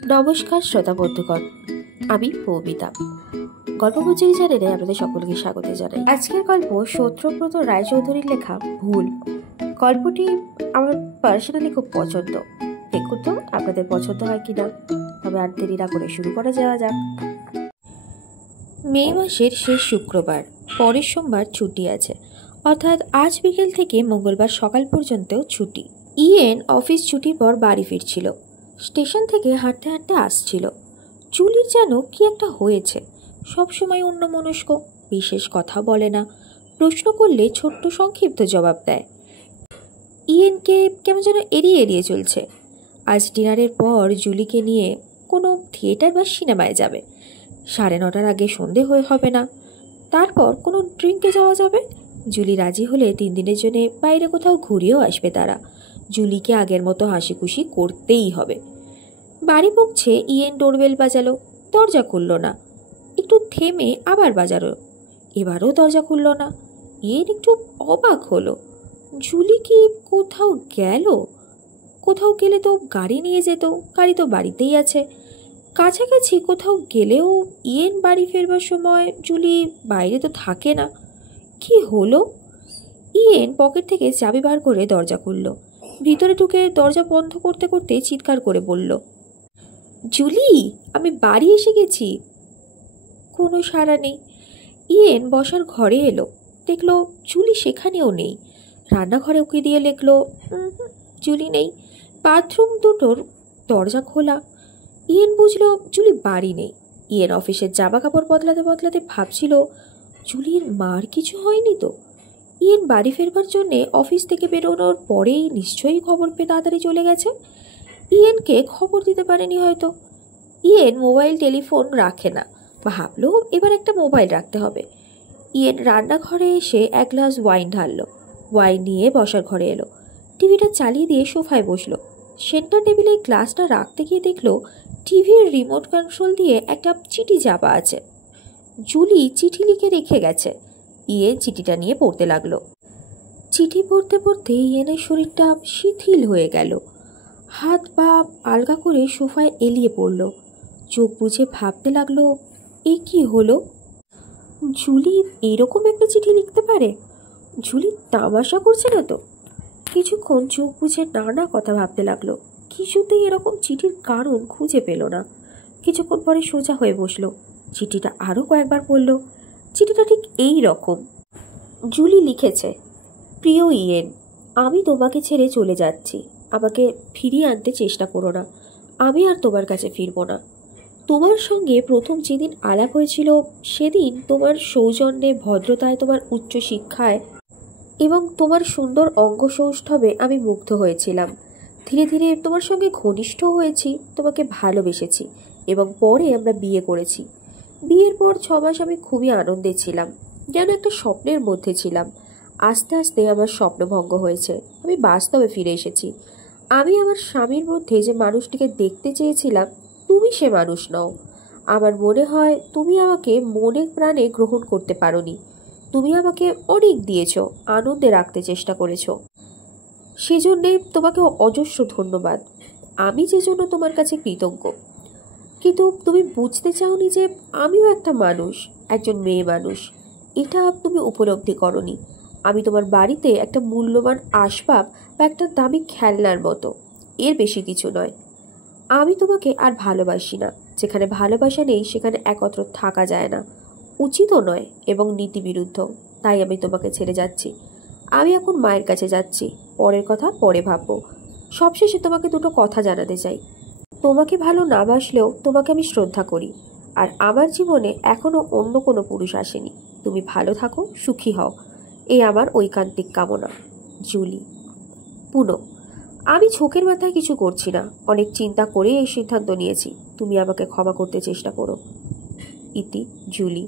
নমস্কার শ্রোতা বন্ধুগণ, আমি পৌমিতা। গল্পগুজরি চ্যানেলে আপনাদের সকলকে স্বাগত জানাই। আজকের গল্প সত্যব্রত রায়চৌধুরীর লেখা ভুল। গল্পটি আমার পার্সোনালি খুব পছন্দ। দেখুন তো আপনাদের পছন্দ হয় কিনা। তবে আর দেরি না করে শুরু করা যাওয়া যাক। মে মাসের শেষ শুক্রবার, পরের সোমবার ছুটি আছে, অর্থাৎ আজ বিকেল থেকে মঙ্গলবার সকাল পর্যন্তও ছুটি। ইয়েন অফিস ছুটির পর বাড়ি ফিরছিল। স্টেশন থেকে হাঁটতে হাঁটতে আসছিল। জুলির যেন কি একটা হয়েছে। সবসময় অন্যমনস্ক, বিশেষ কথা বলে না, প্রশ্ন করলে ছোট্ট সংক্ষিপ্ত জবাব দেয়। ইয়েনকে কেমন যেন এড়িয়ে এড়িয়ে চলছে। আজ ডিনারের পর জুলিকে নিয়ে কোনো থিয়েটার বা সিনেমায় যাবে। 9:30 আগে সন্ধে হবে না। তারপর কোনো ড্রিঙ্কে যাওয়া যাবে। জুলি রাজি হলে 3 দিনের জন্য বাইরে কোথাও ঘুরেও আসবে তারা। জুলিকে আগের মতো হাসি খুশি করতেই হবে। বাড়ি পৌঁছে ইয়েন ডোরবেল বাজালো। দরজা খুলল না। একটু থেমে আবার বাজালো। এবারও দরজা খুলল না। ইয়েন একটু অবাক হলো। জুলি কি কোথাও গেল? কোথাও গেলে তো গাড়ি নিয়ে যেত। গাড়ি তো বাড়িতেই আছে। কাছাকাছি কোথাও গেলেও ইয়েন বাড়ি ফেরবার সময় জুলি বাইরে তো থাকে না। কি হলো? ইয়েন পকেট থেকে চাবি বার করে দরজা খুলল। ভিতরে ঢুকে দরজা বন্ধ করতে করতে চিৎকার করে বলল, জুলি, আমি বাড়ি এসে গেছি। কোনো সাড়া নেই। ইয়েন বসার ঘরে এলো। দেখলো জুলি সেখানেও নেই। রান্নাঘরে উকি দিয়ে দেখলো জুলি নেই। বাথরুম দুটোর দরজা খোলা। ইয়েন বুঝলো জুলি বাড়ি নেই। ইয়েন অফিসের জামা কাপড় বদলাতে বদলাতে ভাবছিল, জুলির মার কিছু হয়নি তো? ইয়েন বাড়ি ফেরবার জন্যে অফিস থেকে বেরোনোর পরেই নিশ্চয়ই খবর পেয়ে তাড়াতাড়ি চলে গেছে। ইয়েনকে খবর দিতে পারেনি হয়তো। ইয়েন মোবাইল টেলিফোন রাখে না। ভাবলো এবার একটা মোবাইল রাখতে হবে। ইয়েন রান্নাঘরে এসে 1 গ্লাস ওয়াইন ঢাললো। ওয়াইন নিয়ে বসার ঘরে এলো। টিভিটা চালিয়ে দিয়ে সোফায় বসলো। সেন্টার টেবিলে গ্লাসটা রাখতে গিয়ে দেখলো টিভির রিমোট কন্ট্রোল দিয়ে একটা চিঠি চাপা আছে। জুলি চিঠি লিখে রেখে গেছে। ইয়েন চিঠিটা নিয়ে পড়তে লাগলো। চিঠি পড়তে পড়তে ইয়েনের শরীরটা শিথিল হয়ে গেল। হাত পা আলগা করে সোফায় এলিয়ে পড়ল। চোখ বুঝে ভাবতে লাগলো, এ কি হলো? জুলি এরকম একটা চিঠি লিখতে পারে? জুলি তামাশা করছে না তো? কিছুক্ষণ চোখ বুঝে নানা কথা ভাবতে লাগলো। কিছুতেই এরকম চিঠির কারণ খুঁজে পেল না। কিছুক্ষণ পরে সোজা হয়ে বসলো। চিঠিটা আরও কয়েকবার পড়ল। চিঠিটা ঠিক এই রকম। জুলি লিখেছে, প্রিয় ইয়েন, আমি তোমাকে ছেড়ে চলে যাচ্ছি। আমাকে ফিরিয়ে আনতে চেষ্টা করো না। আমি আর তোমার কাছে ফিরবো না। তোমার সঙ্গে প্রথম যেদিন আলাপ হয়েছিল সেদিন তোমার সৌজন্যে, ভদ্রতায়, তোমার উচ্চশিক্ষায় এবং তোমার সুন্দর অঙ্গসৌষ্ঠবে আমি মুগ্ধ হয়েছিলাম। ধীরে ধীরে তোমার সঙ্গে ঘনিষ্ঠ হয়েছি, তোমাকে ভালোবেসেছি এবং পরে আমরা বিয়ে করেছি। বিয়ের পর 6 মাস আমি খুবই আনন্দে ছিলাম, যেন একটা স্বপ্নের মধ্যে ছিলাম। আস্তে আস্তে আমার স্বপ্নভঙ্গ হয়েছে। আমি বাস্তবে ফিরে এসেছি। আমি আমার স্বামীর মধ্যে যে মানুষটিকে দেখতে চেয়েছিলাম, তুমি সে মানুষ নও। আমার মনে হয় তুমি আমাকে মনে প্রাণে গ্রহণ করতে পারোনি। তুমি আমাকে অনেক দিয়েছ, আনন্দে রাখতে চেষ্টা করেছ। সেজন্যে তোমাকে অজস্র ধন্যবাদ। আমি যে জন্য তোমার কাছে কৃতজ্ঞ। কিন্তু তুমি বুঝতে চাওনি যে আমিও একটা মানুষ, একজন মেয়ে মানুষ। এটা তুমি উপলব্ধি করনি। আমি তোমার বাড়িতে একটা মূল্যবান আসবাব বা একটা দামি খেলনার মতো, এর বেশি কিছু নয়। আমি তোমাকে আর ভালোবাসি না। যেখানে ভালোবাসা নেই সেখানে একত্র থাকা যায় না, উচিতও নয় এবং নীতিবিরুদ্ধ। তাই আমি তোমাকে ছেড়ে যাচ্ছি। আমি এখন মায়ের কাছে যাচ্ছি। পরের কথা পরে ভাববো। সবশেষে তোমাকে দুটো কথা জানাতে চাই। তোমাকে ভালো না বাসলেও তোমাকে আমি শ্রদ্ধা করি, আর আমার জীবনে এখনো অন্য কোনো পুরুষ আসেনি। তুমি ভালো থাকো, সুখী হও, এই আমার ঐকান্তিক কামনা। জুলি। পুনো, আমি ঝোঁকের মাথায় কিছু করছি না। অনেক চিন্তা করে এই সিদ্ধান্ত নিয়েছি। তুমি আমাকে ক্ষমা করতে চেষ্টা করো। ইতি, জুলি।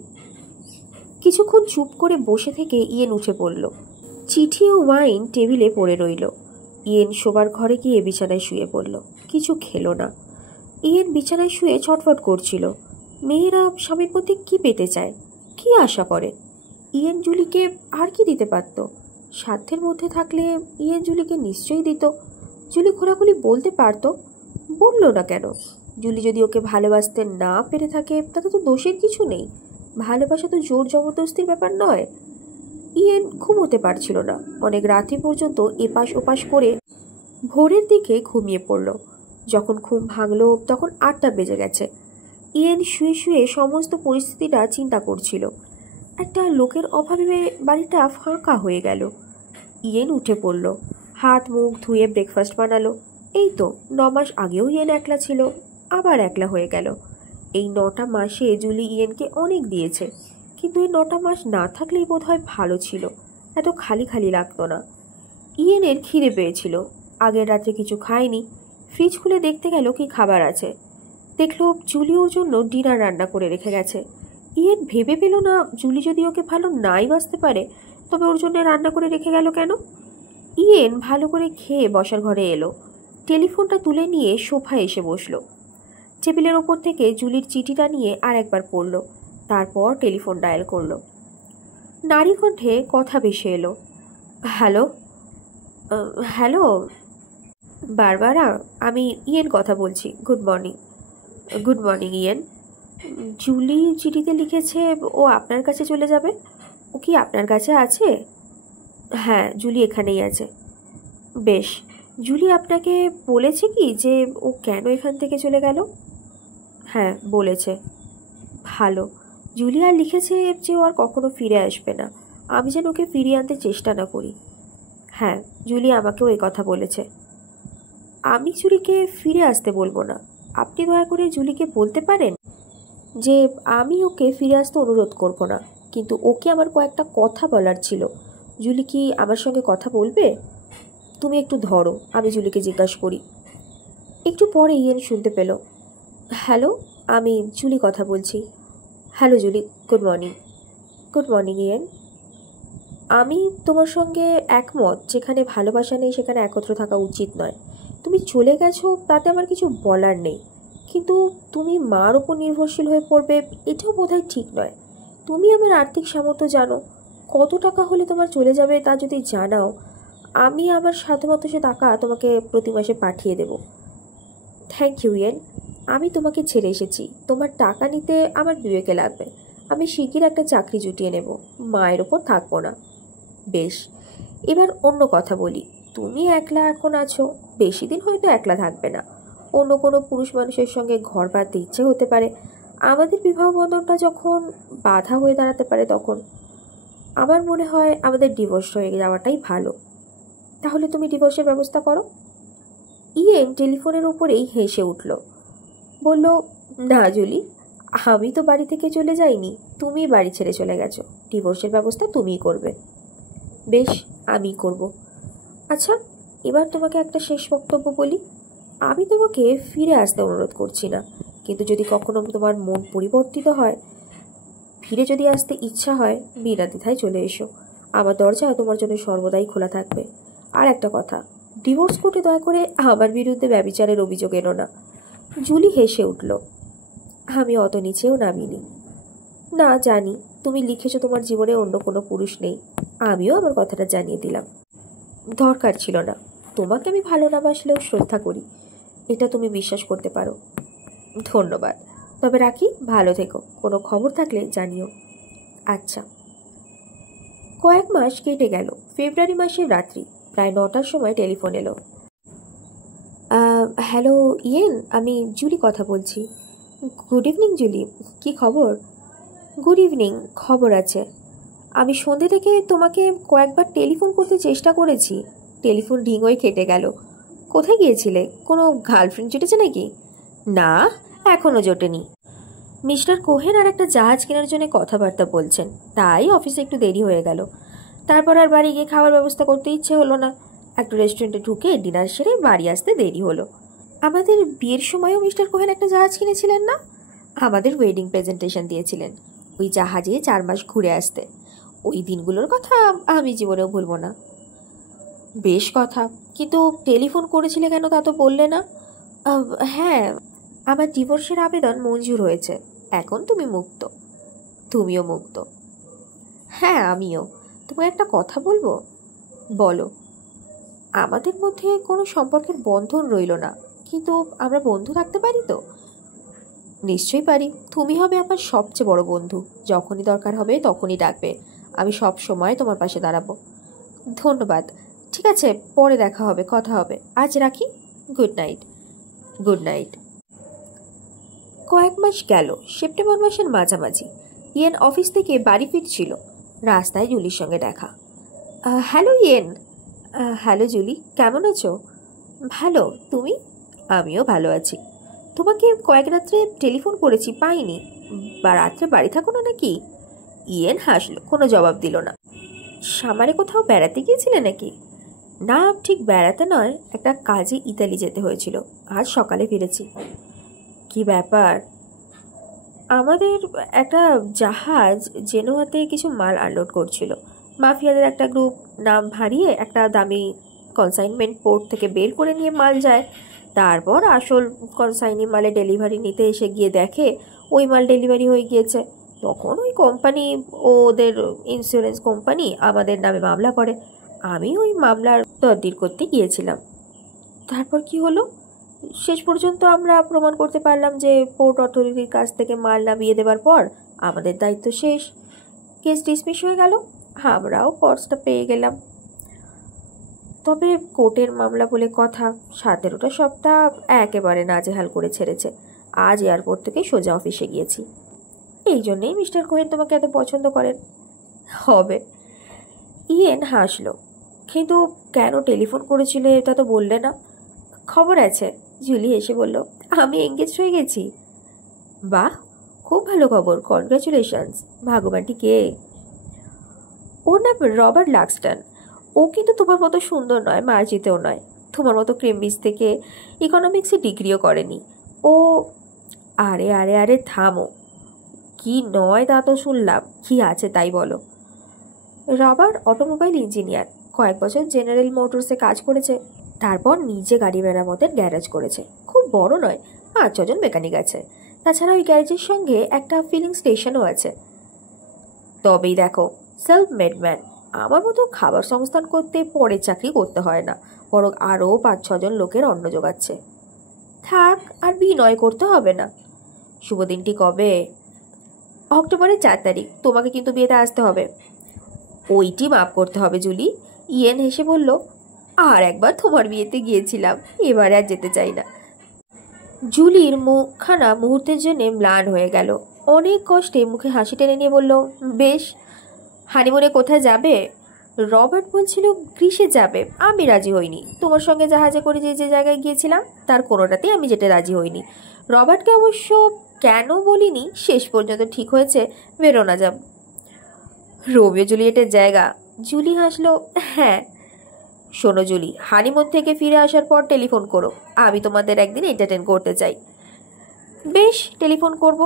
কিছুক্ষণ চুপ করে বসে থেকে ইয়েন উঠে পড়ল। চিঠি ও ওয়াইন টেবিলে পড়ে রইল। ইয়েন শোবার ঘরে গিয়ে বিছানায় শুয়ে পড়ল। কিছু খেলো না। ইয়েন বিছানায় শুয়ে ছটফট করছিল। মেয়েরা স্বামীর প্রতি কি পেতে চায়, কি আশা করে? ইয়েন জুলিকে আর কি দিতে পারত? সাধ্যের মধ্যে থাকলে ইয়েন জুলিকে নিশ্চয়ই দিত। জুলি খোলাখুলি বলতে পারত, বলল না কেন? জুলি যদি ওকে ভালোবাসতে না পেরে থাকে তাতে তো দোষের কিছু নেই। ভালোবাসা তো জোর জবরদস্তির ব্যাপার নয়। ইয়েন ঘুমোতে পারছিল না। অনেক রাত্রি পর্যন্ত এপাশ ওপাশ করে ভোরের দিকে ঘুমিয়ে পড়ল। যখন ঘুম ভাঙল তখন 8টা বেজে গেছে। ইয়েন শুয়ে শুয়ে সমস্ত পরিস্থিতিটা চিন্তা করছিল। একটা লোকের অভাবে বাড়িটা ফাঁকা হয়ে গেল। ইয়েন উঠে পড়ল, হাত মুখ ধুয়ে ব্রেকফাস্ট বানালো। এই তো 9 মাস আগেও ইয়েন একলা ছিল, আবার একলা হয়ে গেল। এই 9টা মাসে জুলি ইয়েনকে অনেক দিয়েছে, কিন্তু এই 9টা মাস না থাকলেই বোধহয় ভালো ছিল, এত খালি খালি লাগতো না। ইয়েনের খিদে পেয়েছিল। আগের রাত্রে কিছু খায়নি। ফ্রিজ খুলে দেখতে গেল কি খাবার আছে। দেখলো জুলি ওর জন্য ডিনার রান্না করে রেখে গেছে। ইয়েন ভেবে পেল না জুলি যদি ওকে ভালো নাই বাসতে পারে তবে ওর জন্য রান্না করে রেখে গেল কেন। ইয়েন ভালো করে খেয়ে বসার ঘরে এলো। টেলিফোনটা তুলে নিয়ে সোফায় এসে বসলো। টেবিলের ওপর থেকে জুলির চিঠিটা নিয়ে আর একবার পড়ল। তারপর টেলিফোন ডায়াল করলো। নারী কণ্ঠে কথা ভেসে এলো। হ্যালো হ্যালো বারবারা, আমি ইয়েন কথা বলছি। Good morning. Good morning Ian. Julie চিঠিতে লিখেছে ও আপনার কাছে চলে যাবে। ও কি আপনার কাছে আছে? হ্যাঁ, জুলি এখানেই আছে। বেশ। জুলি আপনাকে বলেছে কি যে ও কেন এখান থেকে চলে গেল? হ্যাঁ বলেছে। ভালো। জুলি আর লিখেছে যে ও আর কখনো ফিরে আসবে না, আমি যেন ওকে ফিরিয়ে আনতে চেষ্টা না করি। হ্যাঁ, জুলি আমাকেও এই কথা বলেছে। আমি জুলিকে ফিরে আসতে বলবো না। আপনি দয়া করে জুলিকে বলতে পারেন যে আমি ওকে ফিরে আসতে অনুরোধ করব না, কিন্তু ওকে আমার কয়েকটা কথা বলার ছিল। জুলি কি আমার সঙ্গে কথা বলবে? তুমি একটু ধরো, আমি জুলিকে জিজ্ঞাসা করি। একটু পরে ইয়েন শুনতে পেল। হ্যালো, আমি জুলি কথা বলছি। Hello Julie, good morning. Good morning Ian. আমি তোমার সঙ্গে একমত, যেখানে ভালোবাসা নেই সেখানে একত্র থাকা উচিত নয়। তুমি চলে গেছো তাতে আমার কিছু বলার নেই, কিন্তু তুমি মার ওপর নির্ভরশীল হয়ে পড়বে এটাও বোধহয় ঠিক নয়। তুমি আমার আর্থিক সামর্থ্য জানো। কত টাকা হলে তোমার চলে যাবে তা যদি জানাও, আমি আমার সাধ্যমতো সে টাকা তোমাকে প্রতি মাসে পাঠিয়ে দেব। Thank you Ian. আমি তোমাকে ছেড়ে এসেছি, তোমার টাকা নিতে আমার বিবেকে লাগবে। আমি শিগগির একটা চাকরি জুটিয়ে নেব, মায়ের ওপর থাকবো না। বেশ, এবার অন্য কথা বলি। তুমি একলা এখন আছো, বেশি দিন হয়তো একলা থাকবে না। অন্য কোনো পুরুষ মানুষের সঙ্গে ঘর বাঁধতে ইচ্ছে হতে পারে। আমাদের বিবাহ বন্ধনটা যখন বাধা হয়ে দাঁড়াতে পারে তখন আমার মনে হয় আমাদের ডিভোর্স হয়ে যাওয়াটাই ভালো। তাহলে তুমি ডিভোর্সের ব্যবস্থা করো। ইয়েন টেলিফোনের উপরেই হেসে উঠল। বলল, না জুলি, আমি তো বাড়ি থেকে চলে যাইনি, তুমি বাড়ি ছেড়ে চলে গেছো। ডিভোর্সের ব্যবস্থা তুমিই করবে। বেশ, আমি করব। আচ্ছা, এবার তোমাকে একটা শেষ বক্তব্য বলি। আমি তোমাকে ফিরে আসতে অনুরোধ করছি না, কিন্তু যদি কখনো তোমার মন পরিবর্তিত হয়, ফিরে যদি আসতে ইচ্ছা হয়, বিনা দ্বিধায় চলে এসো। আমার দরজা তোমার জন্য সর্বদাই খোলা থাকবে। আর একটা কথা, ডিভোর্স কোর্টে দয়া করে আমার বিরুদ্ধে ব্যভিচারের অভিযোগ এনো না। জুলি হেসে উঠল। আমি অত নিচেও নামিনি। না, জানি তুমি লিখেছো তোমার জীবনে অন্য কোনো পুরুষ নেই। আমিও আমার কথাটা জানিয়ে দিলাম। দরকার ছিল না। তোমাকে আমি ভালো না বাসলেও শ্রদ্ধা করি, এটা তুমি বিশ্বাস করতে পারো। ধন্যবাদ। তবে রাখি, ভালো থেকো। কোনো খবর থাকলে জানিও। আচ্ছা। কয়েক মাস কেটে গেল। ফেব্রুয়ারি মাসের রাত্রি প্রায় 9টার সময় টেলিফোন এলো। হ্যালো ইয়েন, আমি জুলি কথা বলছি। গুড ইভিনিং জুলি, কি খবর? Good evening. খবর আছে। আমি সন্ধ্যে থেকে তোমাকে কয়েকবার টেলিফোন করতে চেষ্টা করেছি, টেলিফোন রিং হয়ে কেটে গেল। কোথায় গিয়েছিলে? কোনো গার্লফ্রেন্ড জুটেছে নাকি? না, এখনও জোটেনি। মিস্টার কোহেন আর একটা জাহাজ কেনার জন্য কথাবার্তা বলছেন, তাই অফিসে একটু দেরি হয়ে গেল। তারপর আর বাড়ি গিয়ে খাওয়ার ব্যবস্থা করতে ইচ্ছে হলো না। একটা রেস্টুরেন্টে ঢুকে ডিনার সেরে বাড়ি আসতে দেরি হলো। আমাদের বিয়ের সময়ও মিস্টার কোহেন একটা জাহাজ কিনেছিলেন না? আমাদের ওয়েডিং প্রেজেন্টেশন দিয়েছিলেন ওই জাহাজে 4 মাস ঘুরে আসতে। ওই দিনগুলোর কথা আমি জীবনেও ভুলব না। বেশ কথা, কিন্তু টেলিফোন করেছিলে কেন তা তো বললে না। হ্যাঁ, আমার ডিভোর্সের আবেদন মঞ্জুর হয়েছে, এখন তুমি মুক্ত। তুমিও মুক্ত। হ্যাঁ, আমিও। তোমায় একটা কথা বলবো। বলো। আমাদের মধ্যে কোনো সম্পর্কের বন্ধন রইল না, কিন্তু আমরা বন্ধু থাকতে পারি তো? নিশ্চয়ই পারি। তুমি হবে আমার সবচেয়ে বড় বন্ধু। যখনই দরকার হবে তখনই ডাকবে। আমি সব সময় তোমার পাশে দাঁড়াবো। ধন্যবাদ। ঠিক আছে, পরে দেখা হবে, কথা হবে। আজ রাখি। Good night. Good night. কয়েক মাস গেল। সেপ্টেম্বর মাসের মাঝামাঝি ইয়েন অফিস থেকে বাড়ি ফিরছিল। রাস্তায় জুলির সঙ্গে দেখা। Hello yen. হ্যালো জুলি, কেমন আছো? ভালো, তুমি? আমিও ভালো আছি। তোমাকে কয়েক রাত্রে টেলিফোন করেছি, পাইনি। বা রাত্রে বাড়ি থাকো না নাকি? ইয়েন হাসলো, কোনো জবাব দিল না। সামারে কোথাও বেড়াতে গিয়েছিলে নাকি? না, ঠিক বেড়াতে নয়, একটা কাজে ইতালি যেতে হয়েছিল। আজ সকালে ফিরেছি। কি ব্যাপার? আমাদের একটা জাহাজ জেনোয়াতে কিছু মাল আনলোড করছিল। মাফিয়াদের একটা গ্রুপ নাম হারিয়ে একটা দামি কনসাইনমেন্ট পোর্ট থেকে বের করে নিয়ে মাল যায়। তারপর আসল কনসাইনি মালে ডেলিভারি নিতে এসে গিয়ে দেখে ওই মাল ডেলিভারি হয়ে গিয়েছে। তখন ওই কোম্পানি, ওদের ইন্স্যুরেন্স কোম্পানি আমাদের নামে মামলা করে। আমি ওই মামলার তদবির করতে গিয়েছিলাম। তারপর কি হলো? শেষ পর্যন্ত আমরা প্রমাণ করতে পারলাম যে পোর্ট অথরিটির কাছ থেকে মাল নামিয়ে দেবার পর আমাদের দায়িত্ব শেষ। কেস ডিসমিস হয়ে গেল, আমরাও কর্সটা পেয়ে গেলাম। তবে কোর্টের মামলা বলে কথা, 17টা সপ্তাহ একেবারে নাজেহাল করে ছেড়েছে। আজ এয়ারপোর্ট থেকে সোজা অফিসে গিয়েছি। এই জন্যেই মিস্টার কোহেন তোমাকে এত পছন্দ করেন। হবে। ইয়েন হাসলো। কিন্তু কেন টেলিফোন করেছিলে তা তো বললে না। খবর আছে, জুলি এসে বলল। আমি এঙ্গেজ হয়ে গেছি। বাহ, খুব ভালো খবর, কনগ্রাচুলেশনস। ভাগ্যবানটি কে? ওর নাম রবার্ট লাক্সটন। ও কিন্তু তোমার মতো সুন্দর নয়, মার্জিতেও নয়। তোমার মতো কেমব্রিজ থেকে ইকোনমিক্সে ডিগ্রিও করেনি ও। আরে আরে আরে থামো। কি নয় তা তো শুনলাম, কি আছে তাই বলো। রবার্ট অটোমোবাইল ইঞ্জিনিয়ার, কয়েক বছর জেনারেল মোটরসে কাজ করেছে। তারপর নিজে গাড়ি মেরামতের গ্যারেজ করেছে। খুব বড় নয়, 5-6 জন মেকানিক আছে। তাছাড়া ওই গ্যারেজের সঙ্গে একটা ফিলিং স্টেশনও আছে। তবেই দেখো, সেলফ মেড ম্যান। আমার মতো খাবার সংস্থান করতে পরের চাকরি করতে হয় না, বরং আরও 5-6 জন লোকের অন্ন জোগাচ্ছে। থাক, আর বিনয় করতে হবে না। শুভ দিনটি কবে? অক্টোবরের 4 তারিখ। তোমাকে কিন্তু বিয়েতে আসতে হবে। ওইটি মাপ করতে হবে জুলি। ইয়েন হেসে বলল, আর একবার তোমার বিয়েতে গিয়েছিলাম, এবারে আর যেতে চাই না। জুলির মুখখানা মুহূর্তের জন্য ম্লান হয়ে গেল। অনেক কষ্টে মুখে হাসি টেনে নিয়ে বলল, বেশ। হানিমুনে কোথায় যাবে? রবার্ট বলছিল গ্রিসে যাবে। আমি রাজি হইনি। তোমার সঙ্গে জাহাজে করে যে যে জায়গায় গিয়েছিলাম তার কোনোটাতেই আমি যেতে রাজি হইনি। রবার্টকে অবশ্য কেন বলিনি, শেষ পর্যন্ত ঠিক হয়েছে ভেরোনা যাব। রোমিও জুলিয়েটের জায়গা? জুলি হাসলো। হ্যাঁ। শোনো জুলি, হানিমুন থেকে ফিরে আসার পর টেলিফোন করো। আমি তোমাদের একদিন এন্টারটেন করতে চাই। বেশ, টেলিফোন করব।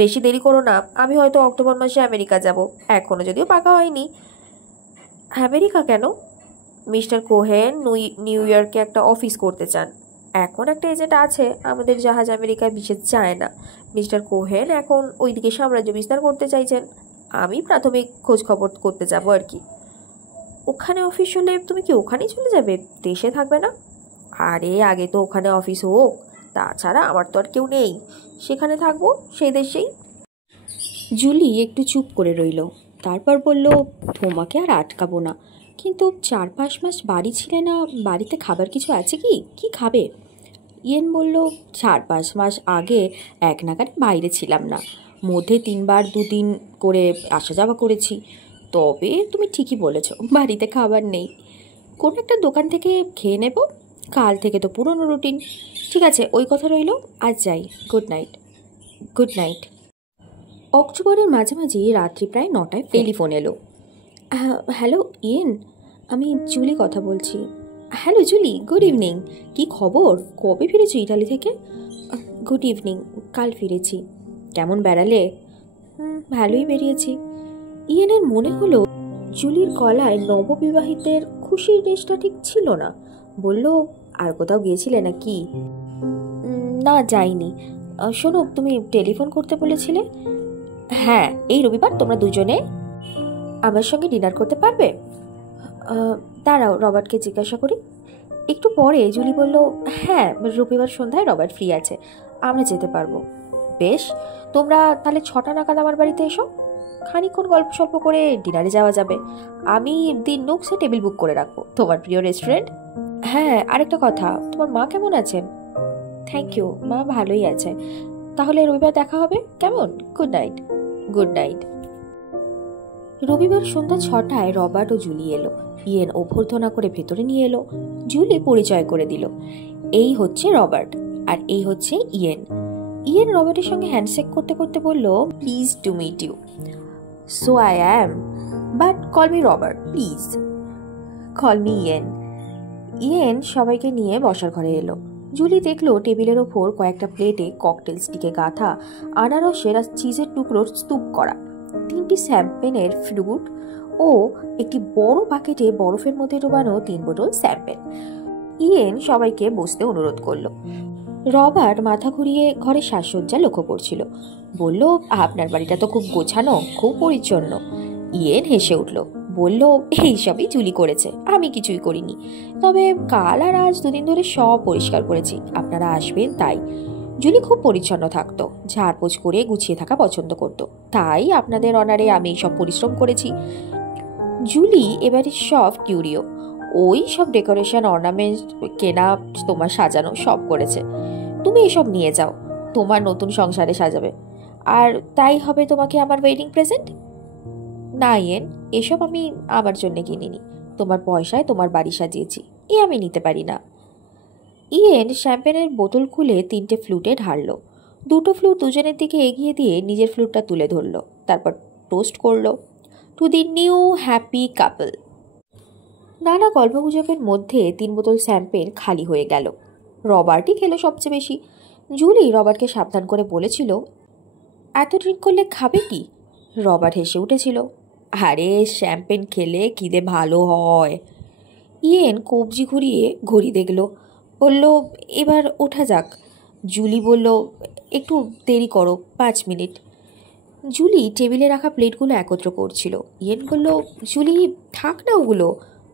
বেশি দেরি করো না, আমি হয়তো অক্টোবর মাসে আমেরিকা যাব। এখনও যদিও পাকা হয়নি। আমেরিকা কেন? মিস্টার কোহেন নিউ ইয়র্কে একটা অফিস করতে চান। এখন একটা এজেন্ট আছে, আমাদের জাহাজ আমেরিকায় বিশেষ যায় না। মিস্টার কোহেন এখন ওইদিকে সাম্রাজ্য বিস্তার করতে চাইছেন। আমি প্রাথমিক খোঁজ খবর করতে যাব আর কি। ওখানে অফিস হলে তুমি কি ওখানেই চলে যাবে? দেশে থাকবে না? আরে আগে তো ওখানে অফিস হোক, তাছাড়া আমার তো আর কেউ নেই। সেখানে থাকবো, সেই দেশেই। জুলি একটু চুপ করে রইল। তারপর বলল, তোমাকে আর আটকাবো না, কিন্তু 4-5 মাস বাড়ি ছিলে না, বাড়িতে খাবার কিছু আছে কি? কি খাবে? ইয়েন বলল, 4-5 মাস আগে এক নাগারে বাইরে ছিলাম না, মধ্যে 3বার 2 দিন করে আসা যাওয়া করেছি। তবে তুমি ঠিকই বলেছ, বাড়িতে খাবার নেই। কোনো একটা দোকান থেকে খেয়ে নেব। কাল থেকে তো পুরনো রুটিন। ঠিক আছে, ওই কথা রইল। আজ যাই। Good night. Good night. অক্টোবরের মাঝামাঝি রাত্রি প্রায় 9টায় টেলিফোন এলো। হ্যালো ইয়েন, আমি জুলি কথা বলছি। Hello Julie, good evening. কি খবর? কবে ফিরেছো ইটালি থেকে? গুড ইভিনিং, কাল ফিরেছি। কেমন বেড়ালে? ভালোই বেরিয়েছি। ইয়েনের মনে হলো জুলির গলায় নববিবাহিতের খুশির রেশটা ঠিক ছিল না। বলল, আর কোথাও গিয়েছিলে নাকি? না, যাইনি। শোনো, তুমি টেলিফোন করতে বলেছিলে। হ্যাঁ, এই রবিবার তোমরা দুজনে আমার সঙ্গে ডিনার করতে পারবে? দাঁড়াও, রবার্টকে জিজ্ঞাসা করি। একটু পরে জুলি বলল, হ্যাঁ, রবিবার সন্ধ্যায় রবার্ট ফ্রি আছে, আমরা যেতে পারবো। বেশ, তোমরা তাহলে 6টা নাগাদ আমার বাড়িতে এসো, খানিক্ষণ গল্প সল্প করে ডিনারে যাওয়া যাবে। আমি দি নুকসে টেবিল বুক করে রাখবো, তোমার প্রিয় রেস্টুরেন্ট। হ্যাঁ, আরেকটা কথা, তোমার মা কেমন আছেন? থ্যাংক ইউ, মা ভালোই আছে। তাহলে রবিবার দেখা হবে, কেমন? Good night. Good night. রবিবার সন্ধ্যা 6টায় রবার্ট ও জুলি এলো। ইয়েন অভ্যর্থনা করে ভেতরে নিয়ে এলো। জুলি পরিচয় করে দিল, এই হচ্ছে রবার্ট আর এই হচ্ছে ইয়েন। ইয়েন রবার্টের সঙ্গে হ্যান্ডশেক করতে করতে বলল, please to meet you. So I am, but call me Robert please. Call me Ian. Ian সবাইকে নিয়ে বসার ঘরে এলো। জুলি দেখলো টেবিলের ওপর কয়েকটা প্লেটে ককটেল স্টিকে গাঁথা আনারসের আর চিজের টুকরোর স্তূপ করা, 3টি শ্যাম্পেনের ফ্লুট ও একটি বড় বাকেটে বরফের মধ্যে ডোবানো 3 বোতল শ্যাম্পেন। ইয়েন সবাইকে বসতে অনুরোধ করলো। রবার্ট মাথা ঘুরিয়ে ঘরে সাজসজ্জা লক্ষ্য করছিল। বলল, আপনার বাড়িটা তো খুব গোছানো, খুব পরিচ্ছন্ন। ইয়েন হেসে উঠল, বলল, এইসবই জুলি করেছে, আমি কিছুই করিনি। তবে কাল আর আজ 2 দিন ধরে সব পরিষ্কার করেছি, আপনারা আসবেন তাই। জুলি খুব পরিচ্ছন্ন থাকতো, ঝাড়পোছ করে গুছিয়ে থাকা পছন্দ করত, তাই আপনাদের অনারে আমি সব পরিশ্রম করেছি। জুলি এবারে সব কিউরিও, ওই সব ডেকোরেশন, অর্নামেন্ট কেনা, তোমার সাজানো সব করেছে। তুমি এসব নিয়ে যাও, তোমার নতুন সংসারে সাজাবে, আর তাই হবে তোমাকে আমার ওয়েডিং প্রেজেন্ট। না ইয়েন, এসব আমি আমার জন্য কিনিনি, তোমার পয়সায় তোমার বাড়ি সাজিয়েছি, এ আমি নিতে পারি না। ইয়েন শ্যাম্পেনের বোতল খুলে 3টে ফ্লুটে ঢাললো। 2টো ফ্লুট দুজনের দিকে এগিয়ে দিয়ে নিজের ফ্লুটটা তুলে ধরলো, তারপর টোস্ট করলো, টু দি নিউ হ্যাপি কাপল। নানা গল্পগুজবের মধ্যে 3 বোতল শ্যাম্পেন খালি হয়ে গেল। রবার্টই খেলো সবচেয়ে বেশি। জুলি রবার্টকে সাবধান করে বলেছিল, এত ড্রিঙ্ক করলে খাবে কি? রবার্ট হেসে উঠেছিল, আরে শ্যাম্পেন খেলে খিদে ভালো হয়। ইয়েন কবজি ঘুরিয়ে ঘড়ি দেখল, বলল, এবার ওঠা যাক। জুলি বলল, একটু দেরি করো, 5 মিনিট। জুলি টেবিলে রাখা প্লেটগুলো একত্র করছিল। ইয়েন বলল, জুলি থাক না ওগুলো।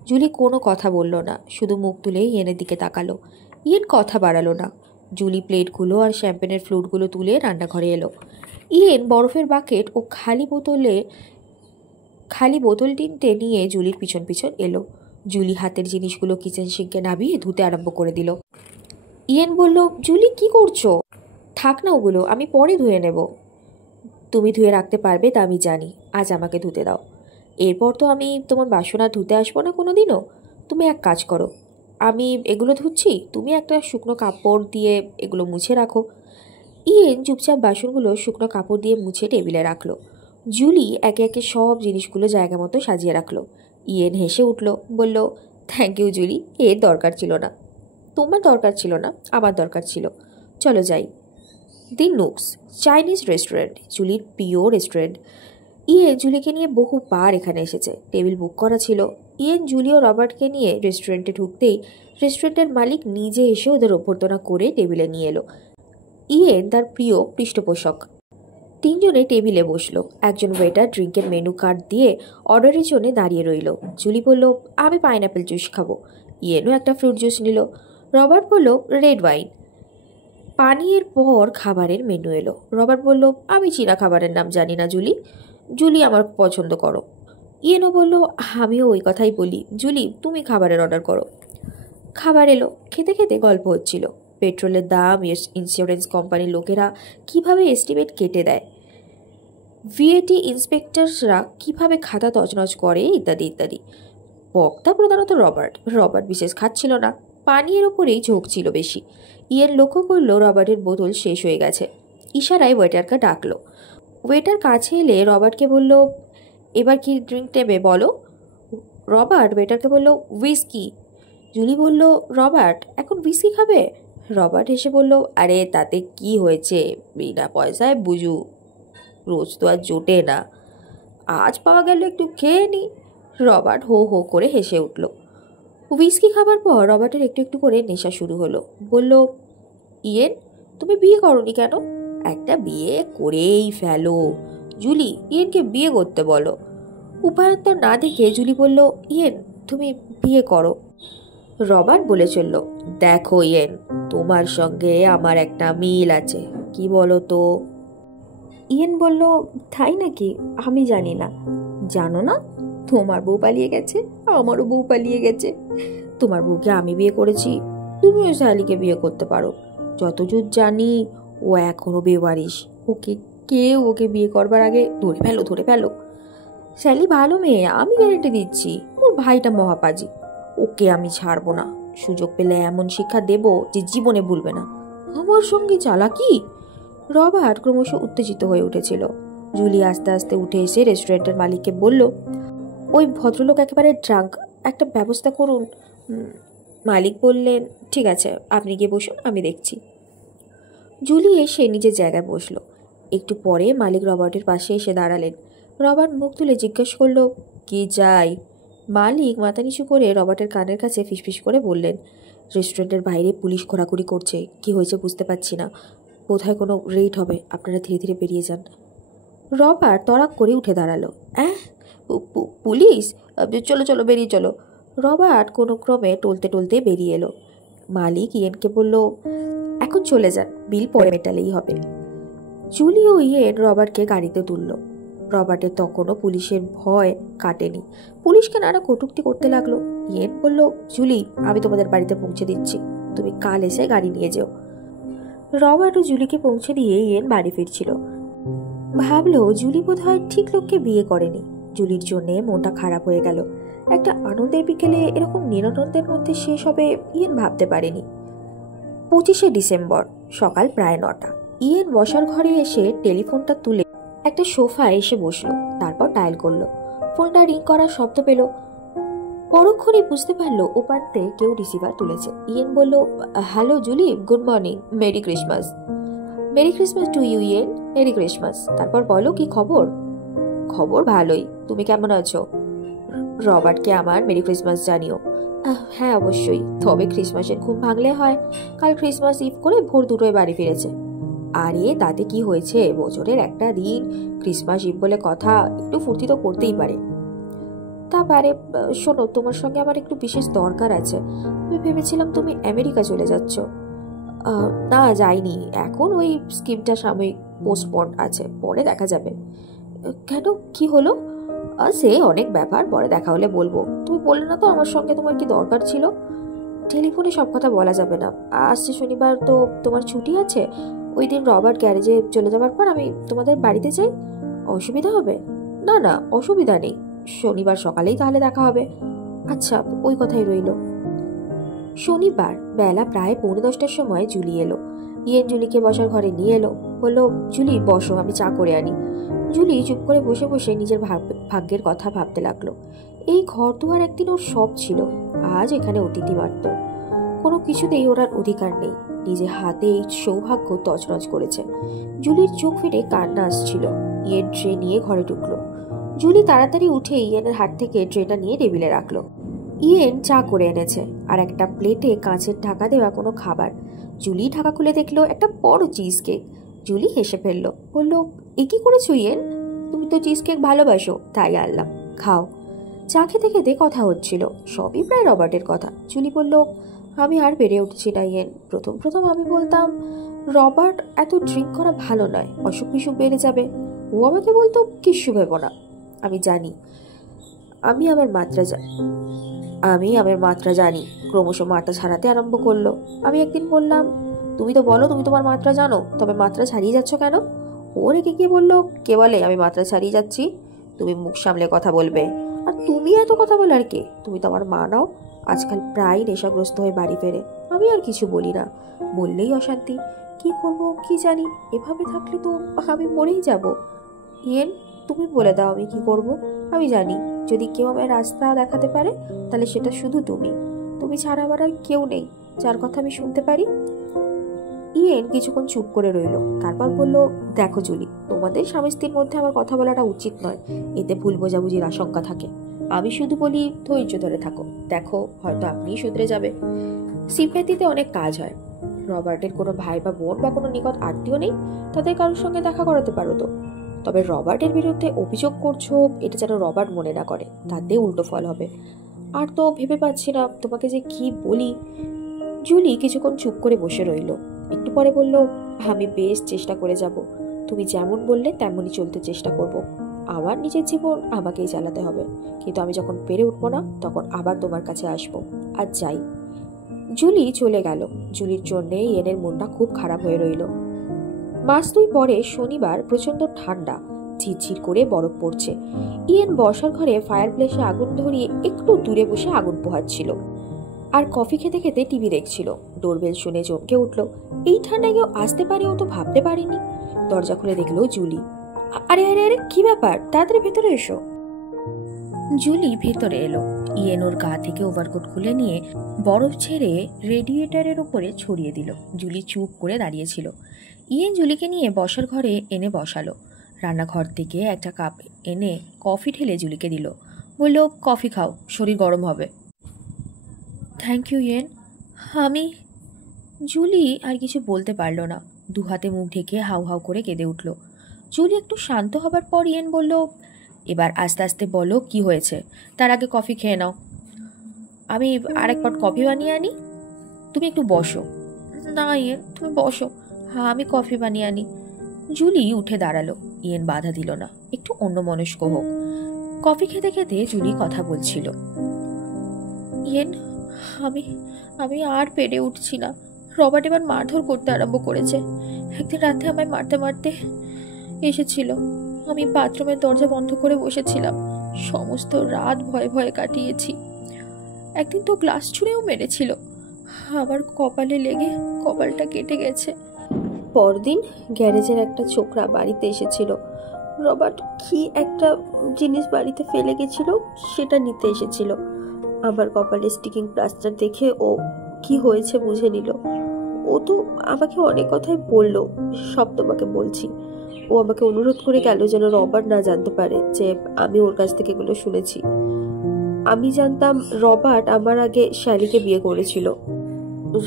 জুলি কোনো কথা বলল না, শুধু মুখ তুলে ইয়েনের দিকে তাকালো। ইয়েন কথা বাড়ালো না। জুলি প্লেটগুলো আর শ্যাম্পেনের ফ্লুটগুলো তুলে রান্নাঘরে এলো। ইয়েন বরফের বাকেট ও খালি বোতল 3টে নিয়ে জুলির পিছন পিছন এলো। জুলি হাতের জিনিসগুলো কিচেন সিঙ্কে নামিয়ে ধুতে আরম্ভ করে দিল। ইয়েন বলল, জুলি কি করছো? থাক না ওগুলো, আমি পরে ধুয়ে নেব। তুমি ধুয়ে রাখতে পারবে তা আমি জানি, আজ আমাকে ধুতে দাও। এরপর তো আমি তোমার বাসন আর ধুতে আসবো না কোনো দিনও। তুমি এক কাজ করো, আমি এগুলো ধুচ্ছি, তুমি একটা শুকনো কাপড় দিয়ে এগুলো মুছে রাখো। ইয়েন চুপচাপ বাসনগুলো শুকনো কাপড় দিয়ে মুছে টেবিলে রাখলো। জুলি একে একে সব জিনিসগুলো জায়গা মতো সাজিয়ে রাখলো। ইয়েন হেসে উঠল, বলল, থ্যাংক ইউ জুলি, এর দরকার ছিল না। তোমার দরকার ছিল না, আমার দরকার ছিল। চলো যাই। দি নুকস চাইনিজ রেস্টুরেন্ট, জুলির প্রিয় রেস্টুরেন্ট। ইয়েন জুলিকে নিয়ে বহুবার এখানে এসেছে, টেবিল বুক করা ছিল। ইয়েন, জুলি ও রবার্টকে নিয়ে রেস্টুরেন্টে ঢুকতেই রেস্টুরেন্টের মালিক নিজে এসে ওদের অভ্যর্থনা করে টেবিলে নিয়ে এলো। ইয়েন তার প্রিয় পৃষ্ঠপোষক। 3 জনে টেবিলে বসলো। একজন ওয়েটার ড্রিঙ্কের মেনু কার্ড দিয়ে অর্ডারের জন্য দাঁড়িয়ে রইল। জুলি বলল, আমি পাইনঅ্যাপেল জুস খাবো। ইয়েনও একটা ফ্রুট জুস নিল। রবার্ট বলল, রেড ওয়াইন। পানীয়ের পর খাবারের মেনু এলো। রবার্ট বলল, আমি চীনা খাবারের নাম জানি না জুলি, জুলি আমার পছন্দ করো। ইয়েনও বলল, আমিও ওই কথাই বলি, জুলি তুমি খাবারের অর্ডার করো। খাবার এলো। খেতে খেতে গল্প হচ্ছিল, পেট্রোলের দাম, ইন্স্যুরেন্স কোম্পানির লোকেরা কিভাবে এস্টিমেট কেটে দেয়, ভিএটি ইন্সপেক্টরসরা কিভাবে খাতা তছনছ করে, ইত্যাদি ইত্যাদি। বক্তা প্রধানত রবার্ট বিশেষ খাচ্ছিল না, পানীয়ের ওপরেই ঝোঁক ছিল বেশি। ইয়ের লক্ষ্য করল রবার্টের বোতল শেষ হয়ে গেছে। ইশারায় ওয়েটারকে ডাকলো। ওয়েটার কাছে এলে রবার্টকে বলল, এবার কি ড্রিঙ্ক নেবে বলো। রবার্ট ওয়েটারকে বলল, হুইস্কি। জুলি বলল, রবার্ট এখন হুইস্কি খাবে? রবার্ট এসে বলল, আরে তাতে কি হয়েছে, বিনা পয়সায় বুঝু, রোজ তো আর জোটে না, আজ পাওয়া গেল একটু খেয়ে নি। রবার্ট হো হো করে হেসে উঠল। হুইস্কি খাবার পর রবার্টের একটু একটু করে নেশা শুরু হলো। বলল, ইয়েন তুমি বিয়ে করনি কেন? একটা বিয়ে করেই ফেলো। জুলি, ইয়েনকে বিয়ে করতে বলো। উপায়ন্তর না দেখে জুলি বলল, ইয়েন তুমি বিয়ে করো। রবার্ট বলে চলল, দেখো ইয়েন, তোমার সঙ্গে আমার একটা মিল আছে, কি বলো তো? ইয়েন বলল, তাই নাকি? আমি জানি না। জানো না? তোমার বউ পালিয়ে গেছে, আমারও বউ পালিয়ে গেছে। তোমার বউকে আমি বিয়ে করেছি, তুমিও শালিকে বিয়ে করতে পারো। যতদূর জানি ও এখনো বেওয়ারিশ। ওকে বিয়ে করবার আগে ধরে ফেলো। শ্যালি ভালো মেয়ে, আমি গ্যারেন্টি দিচ্ছি। ওর ভাইটা মহাপাজি, ওকে আমি ছাড়বো না। সুযোগ পেলে এমন শিক্ষা দেব যে জীবনে ভুলবে না। আমার সঙ্গে চালাকি? রবার্ট ক্রমশ উত্তেজিত হয়ে উঠেছিল। জুলি আস্তে আস্তে উঠে এসে রেস্টুরেন্টের মালিককে বলল, ওই ভদ্রলোক একেবারে ড্রাঙ্ক, একটা ব্যবস্থা করুন। মালিক বললেন, ঠিক আছে, আপনি গিয়ে বসুন, আমি দেখছি। জুলি এসে নিজের জায়গায় বসলো। একটু পরে মালিক রবার্টের পাশে এসে দাঁড়ালেন। রবার্ট মুখ তুলে জিজ্ঞেস করল, কি চাই? মালিক মাথা নিচু করে রবার্টের কানের কাছে ফিসফিস করে বললেন, রেস্টুরেন্টের বাইরে পুলিশ ঘোরাঘুরি করছে, কি হয়েছে বুঝতে পারছি না। বোধহয় কোনো রেড হবে, আপনারা ধীরে ধীরে বেরিয়ে যান। রবার্ট তড়াক করে উঠে দাঁড়ালো। পুলিশ? চলো চলো, বেরিয়ে চলো। রবার্ট কোনো ক্রমে টলতে টলতে বেরিয়ে এলো। মালিক ইয়েনকে বলল, এখন চলে যান, বিল পরে মেটালেই হবে। জুলি ও ইয়েন রবার্টকে গাড়িতে তুলল। রবার্টের তখনও পুলিশের ভয় কাটেনি। পুলিশকে নানা কটূক্তি করতে লাগলো। ইয়েন বলল, জুলি, আমি তোমাদের বাড়িতে পৌঁছে দিচ্ছি, তুমি কাল এসে গাড়ি নিয়ে যেও। রবার্ট ও জুলিকে পৌঁছে দিয়ে ইয়েন বাড়ি ফিরছিল। ভাবলো জুলি বোধহয় ঠিক লোককে বিয়ে করেনি। জুলির জন্যে মনটা খারাপ হয়ে গেল। একটা আনন্দের বিকেলে এরকম নিরানন্দের মধ্যে শেষ হবে ইয়েন ভাবতে পারেনি। 25শে ডিসেম্বর সকাল প্রায় 9টা। ইয়েন বসার ঘরে এসে টেলিফোনটা তুলে একটা সোফায় এসে বসলো। তারপর ডায়াল করলো। ফোনটা রিং করার শব্দ পেল। পরক্ষণে বুঝতে পারলো ওপান্তে কেউ রিসিভার তুলেছে। ইয়েন বলল, hello Julie, good morning, merry Christmas. Merry Christmas to you Ian, merry Christmas. তারপর বলো, কি খবর? খবর ভালোই, তুমি কেমন আছো? রবার্টকে আমার মেরি ক্রিসমাস জানিও। হ্যাঁ অবশ্যই, তবে ক্রিসমাসের ঘুম ভাঙলে হয়। কাল ক্রিসমাস ইভ করে ভোর 2টোয় বাড়ি ফিরেছে। আরে তাতে কি হয়েছে, বছরের একটা দিন, ক্রিসমাস ইভ বলে কথা, একটু ফুর্তি তো করতেই পারে। তা পারে। শোনো, তোমার সঙ্গে আমার একটু বিশেষ দরকার আছে। আমি ভেবেছিলাম তুমি আমেরিকা চলে যাচ্ছ। না, যাইনি, এখন ওই স্কিমটা সাময়িক পোস্টপন্ড আছে, পরে দেখা যাবে। কেন, কি হলো? সে অনেক ব্যাপার, পরে দেখা হলে বলবো। তুমি বললে না তো আমার সঙ্গে তোমার কি দরকার ছিল? টেলিফোনে সব কথা বলা যাবে না। আসছে শনিবার তো তোমার ছুটি আছে। ওই দিন রবার্ট গ্যারেজে চলে যাওয়ার পর আমি তোমাদের বাড়িতে যাই। অসুবিধা হবে? না না, অসুবিধা নেই, শনিবার সকালেই তাহলে দেখা হবে। আচ্ছা, ওই কথাই রইল। শনিবার বেলা প্রায় 9:45টার সময় জুলি এলো। ইয়েন জুলিকে বসার ঘরে নিয়ে এলো। বলল, জুলি বসো, আমি চা করে আনি। জুলি চুপ করে বসে বসে নিজের ভাগ্যের কথা ভাবতে লাগলো। এই ঘর দুয়ার একদিন ওর সব ছিল, আজ এখানে অতিথি মাত্র। কোনো কিছুতেই ওর আর অধিকার নেই। নিজের হাতে এই সৌভাগ্য তছনছ করেছে। জুলির চোখ ফেটে কান্না আসছিল। ইয়েন ট্রে নিয়ে ঘরে ঢুকলো। জুলি তাড়াতাড়ি উঠে ইয়েনের হাত থেকে ট্রেটা নিয়ে টেবিলে রাখলো। ইয়েন চা করে এনেছে আর একটা প্লেটে কাঁচের ঢাকা দেওয়া কোনো খাবার। জুলি ঢাকা খুলে দেখলো একটা বড় চিজ কেক। জুলি হেসে ফেললো, বলল, এ কি করেছো ইয়েন? তুমি তো চিজ কেক ভালোবাসো, তাই আনলাম, খাও। চা খেতে খেতে কথা হচ্ছিল, সবই প্রায় রবার্টের কথা। জুলি বলল, আমি আর বেড়ে উঠছি না ইয়েন। প্রথম প্রথম আমি বলতাম রবার্ট এত ড্রিঙ্ক করা ভালো নয়, অসুখ বিসুখ বেড়ে যাবে। ও আমাকে বলতো কিচ্ছু ভেবো না। আমি জানি, আমি আমার মাত্রা জানি। ক্রমশ মাত্রা ছাড়াতে আরম্ভ করলো। আমি একদিন বললাম, তুমি তো বলো তুমি তোমার মাত্রা জানো, তবে মাত্রা ছাড়িয়ে যাচ্ছ কেন? ও রেগে গিয়ে বললো, কে বলে আমি মাত্রা ছাড়িয়ে যাচ্ছি? তুমি মুখ সামলে কথা বলবে। আর তুমি এত কথা বলার কে? তুমি তো আমার মা নাও। আজকাল প্রায় নেশাগ্রস্ত হয়ে বাড়ি ফেরে। আমি আর কিছু বলি না, বললেই অশান্তি। কি করব কি জানি, এভাবে থাকলে তো আমি মরেই যাব। ইয়েন, তুমি বলে দাও আমি কি করব। আমি জানি যদি কেউ আমায় রাস্তা দেখাতে পারে তাহলে সেটা শুধু তুমি। তুমি ছাড়া আমার আর কেউ নেই যার কথা আমি শুনতে পারি। ইয়েন কিছুক্ষণ চুপ করে রইল। তারপর বলল, দেখো জুলি, তোমাদের স্বামী স্ত্রীর মধ্যে আমার কথা বলাটা উচিত নয়, এতে ভুল বোঝাবুঝির আশঙ্কা থাকে। আমি শুধু বলি ধৈর্য ধরে থাকো, দেখো হয়তো আপনিই শুধরে যাবে। সিম্প্যাথিতে অনেক কাজ হয়। রবার্টের কোনো ভাই বা বোন বা কোনো নিকট আত্মীয় নেই? তাদের কারোর সঙ্গে দেখা করাতে পারো তো। তবে রবার্টের বিরুদ্ধে অভিযোগ করছো, এটা যেন রবার্ট মনে না করে, তাতে উল্টো ফল হবে। আর তো ভেবে পাচ্ছি না তোমাকে যে কি বলি। জুলি কিছুক্ষণ চুপ করে বসে রইল। একটু পরে বলল, আমি বেশ চেষ্টা করে যাব। তুমি যেমন বললে তেমনই চলতে চেষ্টা করব। আমার নিজের জীবন আমাকেই চালাতে হবে, কিন্তু আমি যখন পেরে উঠবো না তখন আবার তোমার কাছে আসবো। আর যাই। জুলি চলে গেল। জুলির জন্যে ইয়েনের মনটা খুব খারাপ হয়ে রইল। মাস 2 পরে শনিবার, প্রচন্ড ঠান্ডা, ঝিরঝির করে বরফ পড়ছে। ইয়েন বসার ঘরে ফায়ার প্লেসে আগুন ধরিয়ে একটু দূরে বসে আগুন পোহাচ্ছিল আর কফি খেতে খেতে টিভি দেখছিল। ডোরবেল শুনে চমকে উঠল। এই ঠান্ডায় কেউ আসতে পারে, ও তো ভাবতে পারেনি। দরজা খুলে দেখলো জুলি। আরে আরে আরে, কি ব্যাপার? তাড়াতাড়ি ভেতরে এসো। জুলি ভেতরে এলো। ইয়েন ওর গা থেকে ওভারকোট খুলে নিয়ে বরফ ছেড়ে রেডিয়েটারের উপরে ছড়িয়ে দিল। জুলি চুপ করে দাঁড়িয়েছিল। ইয়েন জুলিকে নিয়ে বসার ঘরে এনে বসালো। রান্নাঘর থেকে একটা কাপ এনে কফি ঢেলে জুলিকে দিল। বলল, কফি খাও, শরীর গরম হবে। Thank you Ian. আমি। জুলি আর কিছু বলতে পারল না। দু হাতে মুখ ঢেকে হাউ হাউ করে কেঁদে উঠল। জুলি একটু শান্ত হবার পর ইয়েন বলল, এবার আস্তে আস্তে বলো কি হয়েছে। তার আগে কফি খেয়ে নাও। আমি আরেক পট কফি বানিয়ে আনি। তুমি একটু বসো। না ইয়েন, তুমি বসো। হ্যাঁ, আমি কফি বানিয়ে আনি। জুলি উঠে দাঁড়ালো। ইয়েন বাধা দিল না, একটু অন্যমনস্ক হোক। কফি খেতে খেতে জুলি কথা বলছিল। ইয়েন, আমি আমি আর পেরে উঠছি না। রবার্ট এবার মারধর করতে আরম্ভ করেছে। একদিন রাতে আমায় মারতে মারতে এসেছিল। আমি বাথরুমের দরজা বন্ধ করে বসেছিলাম। সমস্ত রাত ভয়ে ভয়ে কাটিয়েছি। একদিন তো গ্লাস ছুঁড়েও মেরেছিল। আমার কপালে লেগে কপালটা কেটে গেছে। পরদিন গ্যারেজের একটা ছোকরা বাড়িতে এসেছিল। রবার্ট কি একটা জিনিস বাড়িতে ফেলে গেছিল, সেটা নিতে এসেছিল। আমার কপালে স্টিকিং প্লাস্টার দেখে ও কি হয়েছে বুঝে নিল। ও তো আমাকে অনেক কথাই বলল, সব তোমাকে বলছি। ও আমাকে অনুরোধ করে গেল যেন রবার্ট না জানতে পারে যে আমি ওর কাছ থেকে এগুলো শুনেছি। আমি জানতাম রবার্ট আমার আগে শ্যালিকে বিয়ে করেছিল।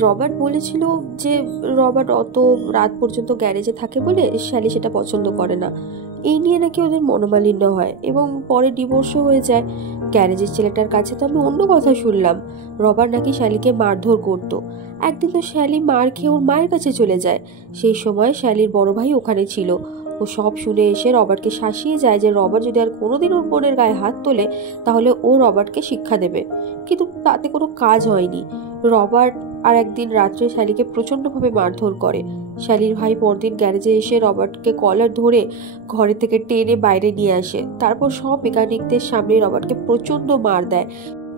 রবার্ট বলেছিল যে রবার্ট অত রাত পর্যন্ত গ্যারেজে থাকে বলে শ্যালি সেটা পছন্দ করে না। এই নিয়ে নাকি ওদের মনোমালিন্য হয় এবং পরে ডিভোর্সও হয়ে যায়। গ্যারেজের ছেলেটার কাছে তো আমি অন্য কথা শুনলাম। রবার্ট নাকি শ্যালিকে মারধর করতো। একদিন তো শ্যালি মার খেয়ে ওর মায়ের কাছে চলে যায়। সেই সময় শ্যালির বড় ভাই ওখানে ছিল। ও সব শুনে এসে রবার্টকে শাসিয়ে যায় যে রবার্ট যদি আর কোনোদিন ওর বোনের গায়ে হাত তোলে তাহলে ও রবার্টকে শিক্ষা দেবে। কিন্তু তাতে কোনো কাজ হয়নি। রবার্ট আর একদিন রাত্রে শ্যালিকে প্রচণ্ডভাবে মারধর করে। শ্যালির ভাই পরদিন গ্যারেজে এসে রবার্টকে কলার ধরে ঘরে থেকে টেনে বাইরে নিয়ে আসে। তারপর সব মেকানিকদের সামনে রবার্টকে প্রচণ্ড মার দেয়।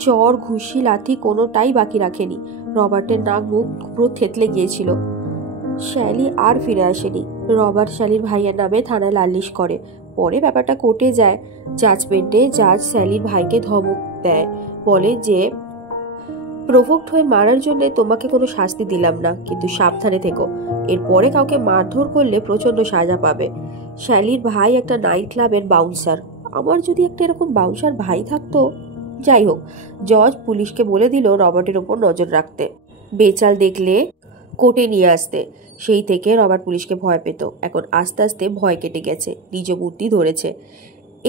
চর, ঘুষি, লাথি কোনোটাই বাকি রাখেনি। রবার্টের নাক মুখ পুরো থেতলে গিয়েছিল। শ্যালি আর ফিরে আসেনি। রবার্ট শ্যালির ভাইয়ের নামে থানায় লালিশ করে। পরে ব্যাপারটা কোর্টে যায়। জাজমেন্টে জাজ শ্যালির ভাইকে ধমক দেয়, বলে যে প্রভোক্ট হয়ে মারার জন্য তোমাকে কোনো শাস্তি দিলাম না, কিন্তু সাবধানে থেকো। এরপরে কাউকে মারধর করলে প্রচন্ড সাজা পাবে। শ্যালির ভাই একটা নাইট ক্লাবের বাউন্সার। আমার যদি একটা এরকম বাউন্সার ভাই থাকতো। যাই হোক, জজ পুলিশকে বলে দিল রবার্টের ওপর নজর রাখতে, বেচাল দেখলে কোর্টে নিয়ে আসতে। সেই থেকে রবার্ট পুলিশকে ভয় পেত। এখন আস্তে আস্তে ভয় কেটে গেছে, নিজ বুদ্ধি ধরেছে।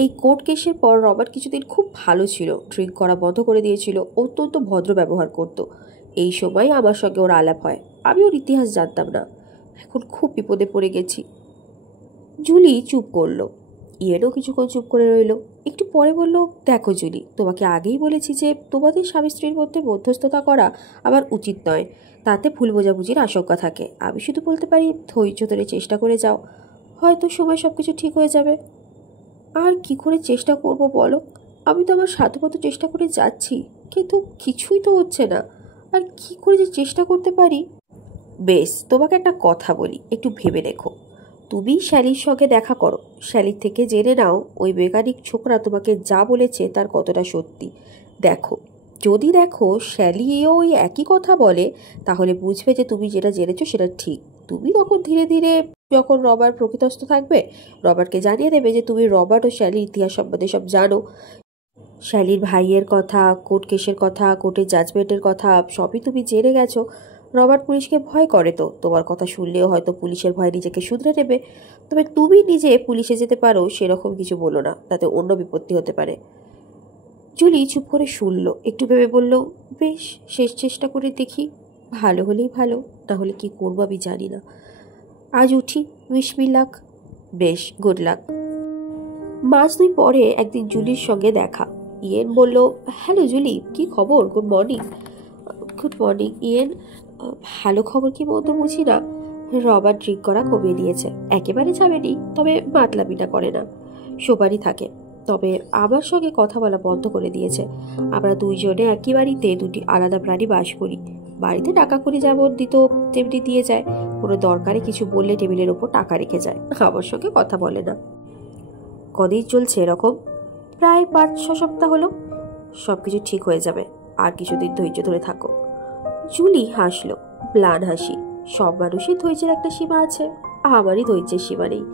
এই কোর্ট কেসের পর রবার্ট কিছুদিন খুব ভালো ছিল। ড্রিঙ্ক করা বন্ধ করে দিয়েছিল, অত্যন্ত ভদ্র ব্যবহার করত। এই সময় আমার সঙ্গে ওর আলাপ হয়। আমি ওর ইতিহাস জানতাম না। এখন খুব বিপদে পড়ে গেছি। জুলি চুপ করলো। ইয়েনও কিছুক্ষণ চুপ করে রইল। একটু পরে বলল, দেখো জুলি, তোমাকে আগেই বলেছি যে তোমাদের স্বামী স্ত্রীর মধ্যে মধ্যস্থতা করা আবার উচিত নয়। তাতে ভুল বোঝাবুঝির আশঙ্কা থাকে। আমি শুধু বলতে পারি ধৈর্য ধরে চেষ্টা করে যাও, হয়তো সময় সব কিছু ঠিক হয়ে যাবে। আর কি করে চেষ্টা করব বলো? আমি তো আমার সাধ্যমতো চেষ্টা করে যাচ্ছি, কিন্তু কিছুই তো হচ্ছে না। আর কি করে যে চেষ্টা করতে পারি? বেশ, তোমাকে একটা কথা বলি, একটু ভেবে দেখো। তুমি শ্যালির সঙ্গে দেখা করো। শ্যালির থেকে জেনে নাও ওই মেকানিক ছোকরা তোমাকে যা বলেছে তার কতটা সত্যি। দেখো, যদি দেখো শ্যালিও ওই একই কথা বলে, তাহলে বুঝবে যে তুমি যেটা জেনেছো সেটা ঠিক। তুমি তখন ধীরে ধীরে, যখন রবার্ট প্রকৃতস্থ থাকবে, রবার্টকে জানিয়ে দেবে যে তুমি রবার্ট ও শ্যালির ইতিহাস সম্বন্ধে সব জানো। শ্যালির ভাইয়ের কথা, কোর্ট কেসের কথা, কোর্টের জাজমেন্টের কথা সবই তুমি জেনে গেছো। রবার্ট পুলিশকে ভয় করে, তো তোমার কথা শুনলেও হয়তো পুলিশের ভয় নিজেকে শুধরে নেবে। তবে তুমি নিজে পুলিশে যেতে পারো সেরকম কিছু বলো না, তাতে অন্য বিপত্তি হতে পারে। জুলি চুপ করে শুনল, একটু ভেবে বলল, বেশ, শেষ চেষ্টা করে দেখি। ভালো হলেই ভালো, তাহলে কি করবো আমি জানি না। আজ উঠি, উইশ মি লাক। বেশ, গুড লাক। মাস 2 পরে একদিন জুলির সঙ্গে দেখা। ইয়েন বলল, হ্যালো জুলি, কি খবর? Good morning. Good morning yen. ভালো খবর কি মতো বুঝি না। রবার্ট ড্রিঙ্ক করা কমিয়ে দিয়েছে, একেবারে যাবেনি, তবে মাতলামিটা করে না, সোবারই থাকে। তবে আমার সঙ্গে কথা বলা বন্ধ করে দিয়েছে। আমরা দুইজনে একই বাড়িতে দুটি আলাদা প্রাণী বাস করি। বাড়িতে টাকা করে যেমন দিত তেমনি দিয়ে যায়, কোনো দরকারে কিছু বললে টেবিলের ওপর টাকা রেখে যায়, আমার সঙ্গে কথা বলে না। কদিন চলছে এরকম? প্রায় 5-6 সপ্তাহ হলো। সবকিছু ঠিক হয়ে যাবে, আর কিছুদিন ধৈর্য ধরে থাকো। জুলি হাসলো, ম্লান হাসি। সব মানুষের ধৈর্যের একটা সীমা আছে, আমারই ধৈর্যের সীমা নেই।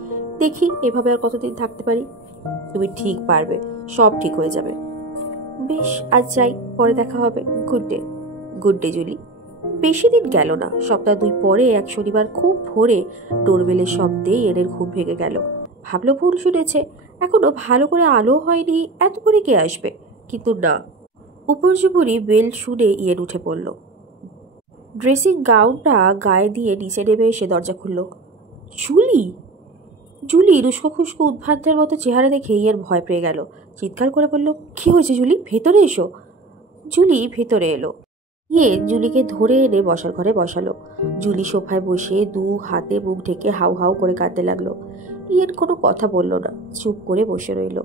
দেখি এভাবে আর কতদিন থাকতে পারি। তুমি ঠিক পারবে, সব ঠিক হয়ে যাবে। বেশ, আজ যাই, পরে দেখা হবে। Good day. Good day Julie. বেশি দিন গেল না, সপ্তাহ 2 পরে এক শনিবার খুব ভোরে ডোরবেলের শব্দে এনের ঘুম ভেঙে গেল। ভাবলো ভুল শুনেছে, এখনো ভালো করে আলো হয়নি, এত করে কে আসবে? কিন্তু না, উপর্যুপরি বেল শুনে ইয়েন উঠে পড়ল। ড্রেসিং গাউনটা গায়ে দিয়ে নিচে নেমে এসে দরজা খুলল। জুলি! জুলি রুস্কো খুস্কো উদ্ভ্রান্তের মতো চেহারা দেখে ইয়েন ভয় পেয়ে গেল। চিৎকার করে বলল, কি হয়েছে জুলি? ভেতরে এসো। জুলি ভেতরে এলো। ইয়েন জুলিকে ধরে এনে বসার ঘরে বসালো। জুলি সোফায় বসে 2 হাতে মুখ ঢেকে হাউ হাউ করে কাঁদতে লাগলো। ইয়েন কোনো কথা বলল না, চুপ করে বসে রইল।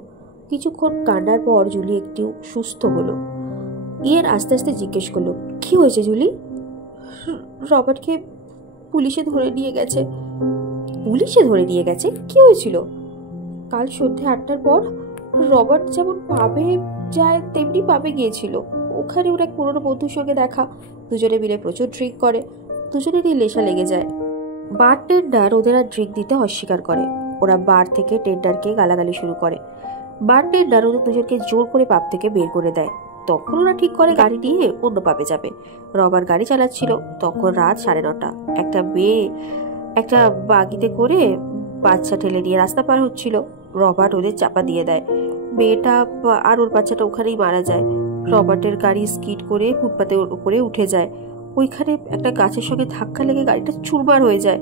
কিছুক্ষণ কান্নার পর জুলি একটু সুস্থ হলো। ইয়েন আস্তে আস্তে জিজ্ঞেস করলো, কি হয়েছে জুলি? রবার্টকে পুলিশে ধরে নিয়ে গেছে। পুলিশে ধরে নিয়ে গেছে? কি হয়েছিল? কাল সন্ধ্যে 8টার পর রবার্ট যেমন পাবে যায় তেমনি পাবে গিয়েছিল। ওখানে ওর এক পুরনো বন্ধুর সঙ্গে দেখা। দুজনে মিলে প্রচুর ড্রিঙ্ক করে, দুজনেরই নেশা লেগে যায়। বার টেন্ডার ওদের আর ড্রিঙ্ক দিতে অস্বীকার করে। ওরা বার থেকে টেন্ডারকে গালাগালি শুরু করে। বার টেন্ডার ওদের দুজনকে জোর করে পাব থেকে বের করে দেয়। তখন ওরা ঠিক করে গাড়ি নিয়ে অন্য পাবে যাবে। রবার্ট গাড়ি চালাচ্ছিল, তখন রাত 9:30। একটা মেয়ে একটা বাগিতে করে বাচ্চা ঠেলে নিয়ে রাস্তা পার হচ্ছিল। রবার্ট ওদের চাপা দিয়ে দেয়। মেয়েটা আর ওর বাচ্চাটা ওখানেই মারা যায়। রবার্টের গাড়ি স্কিড করে ফুটপাতের উপরে উঠে যায়। ওইখানে একটা গাছের সঙ্গে ধাক্কা লেগে গাড়িটা চুরমার হয়ে যায়।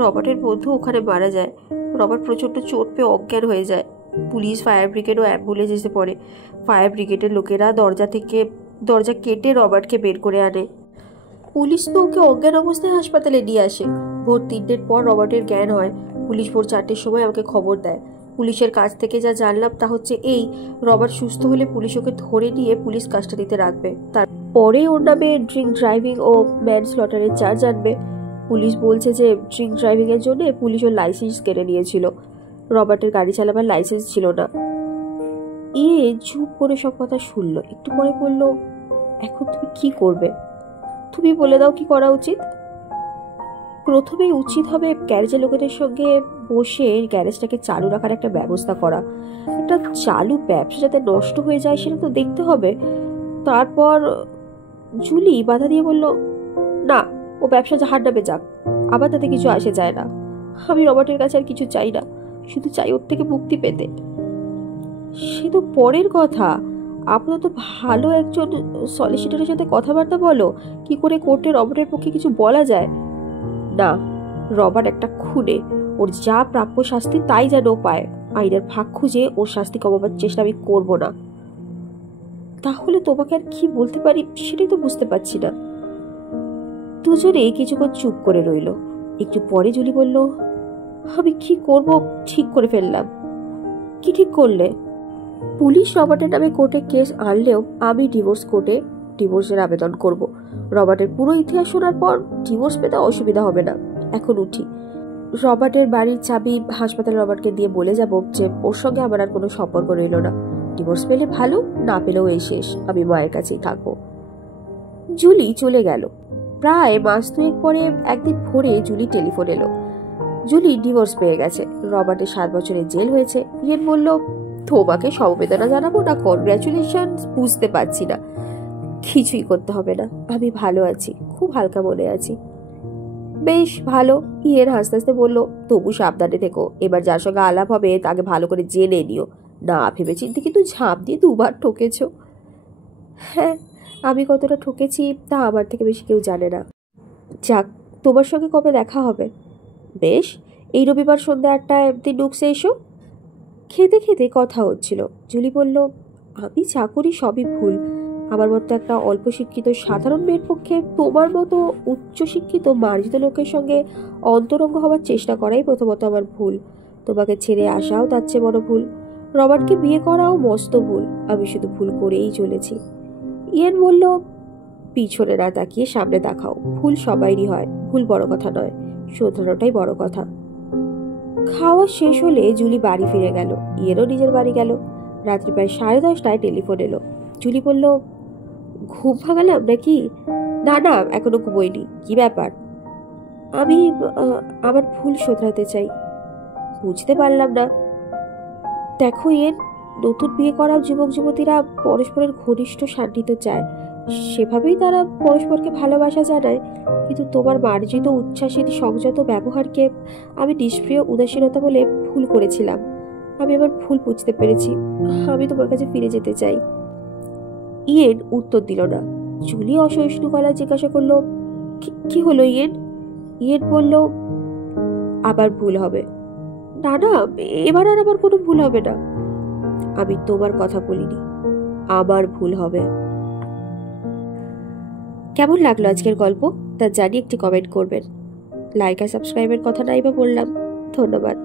রবার্টের বন্ধু ওখানে মারা যায়। রবার্ট প্রচণ্ড চোট পেয়ে অজ্ঞান হয়ে যায়। পুলিশ, ফায়ার ব্রিগেড ও অ্যাম্বুলেন্স এসে পড়ে। ফায়ার ব্রিগেডের লোকেরা দরজা কেটে রবার্টকে বের করে আনে। পুলিশ তো ওকে অজ্ঞান অবস্থায় হাসপাতালে নিয়ে আসে। ভোর 3টের পর রবার্টের জ্ঞান হয়। পুলিশ ভোর 4টের সময় আমাকে খবর দেয়। পুলিশের কাছ থেকে যা জানলাম তা হচ্ছে এই, রবার্ট সুস্থ হলে পুলিশ ওকে ধরে নিয়ে পুলিশ কাস্টাডিতে রাখবে। তারপরে ওর নামে ড্রিঙ্ক ড্রাইভিং ও ম্যানস্লটারের চার্জ আনবে। পুলিশ বলছে যে ড্রিঙ্ক ড্রাইভিং এর জন্য পুলিশ ওর লাইসেন্স কেড়ে নিয়েছিল। রবার্টের গাড়ি চালাবার লাইসেন্স ছিল না। চুপ করে সব কথা শুনলো। একটু পরে বলল, এখন তুমি কি করবে? তুমি বলে দাও কি করা উচিত। প্রথমেই উচিত হবে গ্যারেজের লোকেদের সঙ্গে বসে গ্যারেজটাকে চালু রাখার একটা ব্যবস্থা করা। একটা চালু ব্যবসা যাতে নষ্ট হয়ে যায় সেটা তো দেখতে হবে। তারপর জুলি বাধা দিয়ে বলল, না, ও ব্যবসা জাহার নামে যাক, আবার তাতে কিছু আসে যায় না। আমি রবার্টের কাছে আর কিছু চাই না, শুধু চাই ওর থেকে মুক্তি পেতে। সে তো পরের কথা, আপাতত ভালো একজন সলিসিটরের সাথে কথাবার্তা বলো, কি করে কোর্টে রবার্টের পক্ষে কিছু বলা যায়। না, রবার্ট একটা খুনে, ওর যা প্রাপ্য শাস্তি তাই যেন পায়। আইনের ফাঁক খুঁজে ওর শাস্তি কমাবার চেষ্টা আমি করব না। তাহলে তোমাকে আর কি বলতে পারি সেটাই তো বুঝতে পারছি না। দুজনে কিছুক্ষণ চুপ করে রইল। একটু পরে জুলি বলল, আমি কি করব ঠিক করে ফেললাম। কি ঠিক করলে? পুলিশ রবার্টের নামে কোর্টে কেস আনলেও আমি ডিভোর্সের আবেদন করব। রবার্টের পুরো ইতিহাস শোনার পর ডিভোর্স পেতে অসুবিধা হবে না। এখন উঠি। রবার্টের বাড়ির চাবি হাসপাতালে রবার্টকে দিয়ে বলে যাব যে ওর সঙ্গে আমার আর কোনো সম্পর্ক রইল না। ডিভোর্স পেলে ভালো, না পেলেও এই শেষ, আমি মায়ের কাছেই থাকবো। জুলি চলে গেল। প্রায় মাস 2 পরে একদিন ভোরে জুলি টেলিফোন এলো। জুলি ডিভোর্স পেয়ে গেছে, রবার্টের 7 বছরের জেল হয়েছে। ইয়েন বলল, তোমাকে সমবেদনা জানাবো না কনগ্রাচুলেশন বুঝতে পারছি না। কিছুই করতে হবে না, আমি ভালো আছি, খুব হালকা মনে আছি। বেশ ভালো, ইয়েন হাসতে হাসতে বলল, তবু সাবধানে থেকো। এবার যার সঙ্গে আলাপ হবে তাকে ভালো করে জেনে নিও। না ভেবে চিন্তে কিন্তু ঝাঁপ দিয়ে 2 বার ঠকেছ। হ্যাঁ, আমি কতটা ঠকেছি তা আমার থেকে বেশি কেউ জানে না। যাক, তোমার সঙ্গে কবে দেখা হবে? বেশ, এই রবিবার সন্ধ্যা 8টায় একদিন ঢুকছে এসো। খেতে খেতে কথা হচ্ছিল। জুলি বলল, আমি যা করি সবই ভুল। আমার মতো একটা অল্প শিক্ষিত সাধারণ মেয়ের পক্ষে তোমার মতো উচ্চশিক্ষিত মার্জিত লোকের সঙ্গে অন্তরঙ্গ হওয়ার চেষ্টা করাই প্রথমত আমার ভুল। তোমাকে ছেড়ে আসাও তার চেয়ে বড় ভুল। রবার্টকে বিয়ে করাও মস্ত ভুল। আমি শুধু ভুল করেই চলেছি। ইয়েন বলল, পিছনে না তাকিয়ে সামনে দেখাও। ভুল সবাইরই হয়, ভুল বড় কথা নয়, শোধরানোটাই বড় কথা। খাওয়া শেষ হলে জুলি বাড়ি ফিরে গেল। ইয়েনও নিজের বাড়ি গেল। রাত্রি প্রায় 10:30টায় টেলিফোন এলো। জুলি বলল, ঘুম ভাঙালাম নাকি? না না, এখনো ঘুমোইনি। কি ব্যাপার? আমি আমার ভুল শোধরাতে চাই। বুঝতে পারলাম না। দেখো ইয়েন, নতুন বিয়ে করা যুবক যুবতীরা পরস্পরের ঘনিষ্ঠ সান্নিধ্য চায়, সেভাবেই তারা পরস্পরকে ভালোবাসা জানায়। কিন্তু তোমার মার্জিত উচ্ছ্বাসিত সংযত ব্যবহারকে আমি নিষ্প্রিয় উদাসীনতা বলে ভুল করেছিলাম। আমি আমার ভুল বুঝতে পেরেছি। আমি তোমার কাছে ফিরে যেতে চাই। ইয়েন উত্তর দিল না। জুলি অসহিষ্ণু গলায় জিজ্ঞাসা করলো, কি হলো ইয়েন? ইয়েন বলল, আবার ভুল হবে। না না, এবার আর আমার কোনো ভুল হবে না। আমি তোমার কথা বলিনি, আবার ভুল হবে। কেমন লাগলো আজকের গল্প তা জানি একটি কমেন্ট করবেন। লাইক আর সাবস্ক্রাইবের কথা নাই বা বললাম। ধন্যবাদ।